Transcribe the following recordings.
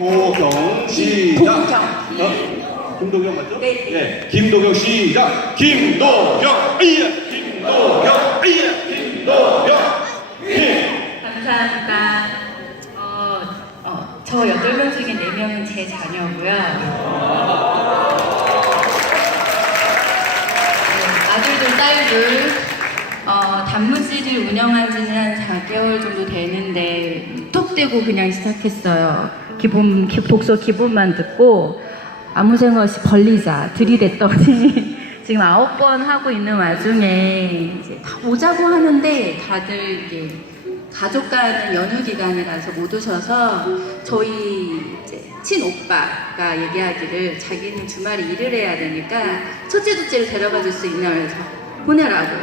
김도경 시작. 도경. 어? 김도경 맞죠? 네, 네. 예, 김도경 시작. 김도경 이야 김도경 이야 김도경 예. 감사합니다. 어, 어, 저 8명 중에 4명은 제 자녀고요. 네, 아들들, 딸들, 어, 단무지를 운영한 지는 한 4개월 정도 되는데, 톡 떼고 그냥 시작했어요. 기본, 기- 독서 기본만 듣고, 아무 생각 없이 벌리자, 들이댔더니, 지금 아홉 번 하고 있는 와중에, 이제 다 오자고 하는데, 다들 이게, 가족 간의 연휴 기간이라서 못 오셔서 저희 이제 친오빠가 얘기하기를 자기는 주말에 일을 해야 되니까 첫째 둘째를 데려가 줄 수 있냐 그래서 보내라고.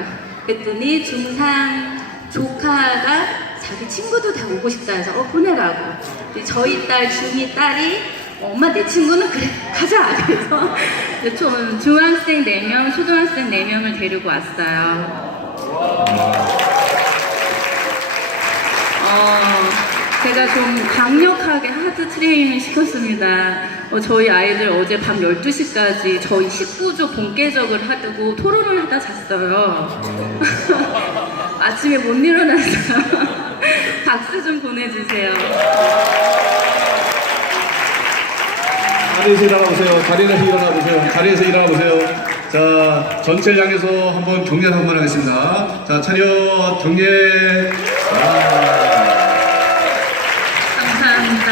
그랬더니 중상 조카가 자기 친구도 다 오고 싶다 해서 어 보내라고 저희 딸 중이 딸이 어, 엄마 내 친구는 그래 가자 그래서 총 중학생 4명 초등학생 4명을 데리고 왔어요 어, 제가 좀 강력하게 하드 트레이닝을 시켰습니다. 어, 저희 아이들 어제 밤 12시까지 저희 19조 본계적을 하고 토론을 하다 잤어요. 아침에 못 일어났어요. 박수 좀 보내주세요. 자리에서 일어나 보세요. 자리에서 일어나 보세요. 자리에서 일어나 보세요. 자, 전체를 향해서 한번 경례 한번 하겠습니다. 자, 차렷 경례. 아, 감사합니다.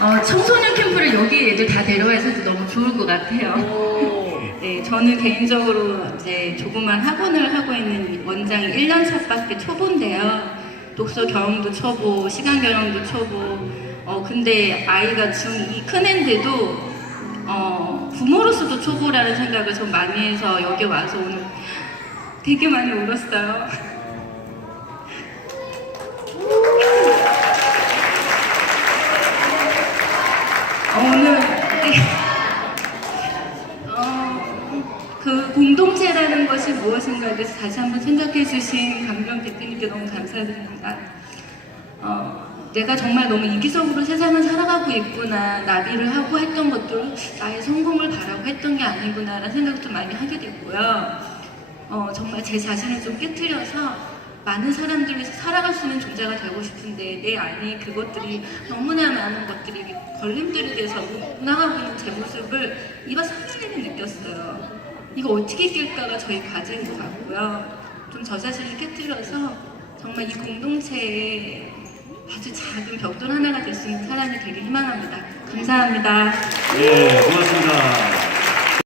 어, 청소년 캠프를 여기 애들 다 데려와서 너무 좋을 것 같아요. 네, 저는 개인적으로 이제 조그만 학원을 하고 있는 원장이 1년 차밖에 초보인데요. 독서 경험도 초보, 시간 경험도 초보. 어, 근데 아이가 중2 큰 애인데도 어, 부모로서도 초보라는 생각을 좀 많이 해서 여기 와서 오늘 되게 많이 울었어요. 어, 오늘 어, 그 공동체라는 것이 무엇인가에 대해서 다시 한번 생각해 주신 강병 대표님께 너무 감사드립니다. 어, 내가 정말 너무 이기적으로 세상을 살아가고 있구나 나비를 하고 했던 것도 나의 성공을 바라고 했던 게 아니구나라는 생각도 많이 하게 됐고요. 어, 정말 제 자신을 좀 깨뜨려서 많은 위해서 살아갈 수 있는 존재가 되고 싶은데 내 안에 그것들이 너무나 많은 것들이 걸림돌이 돼서 나가고 있는 제 모습을 이번 3년에 느꼈어요. 이거 어떻게 낄까가 저희 과제인 것 같고요. 좀 저 자신을 깨뜨려서 정말 이 공동체에 아주 작은 벽돌 하나가 될 수 있는 사람이 되길 희망합니다. 감사합니다. 예, 고맙습니다.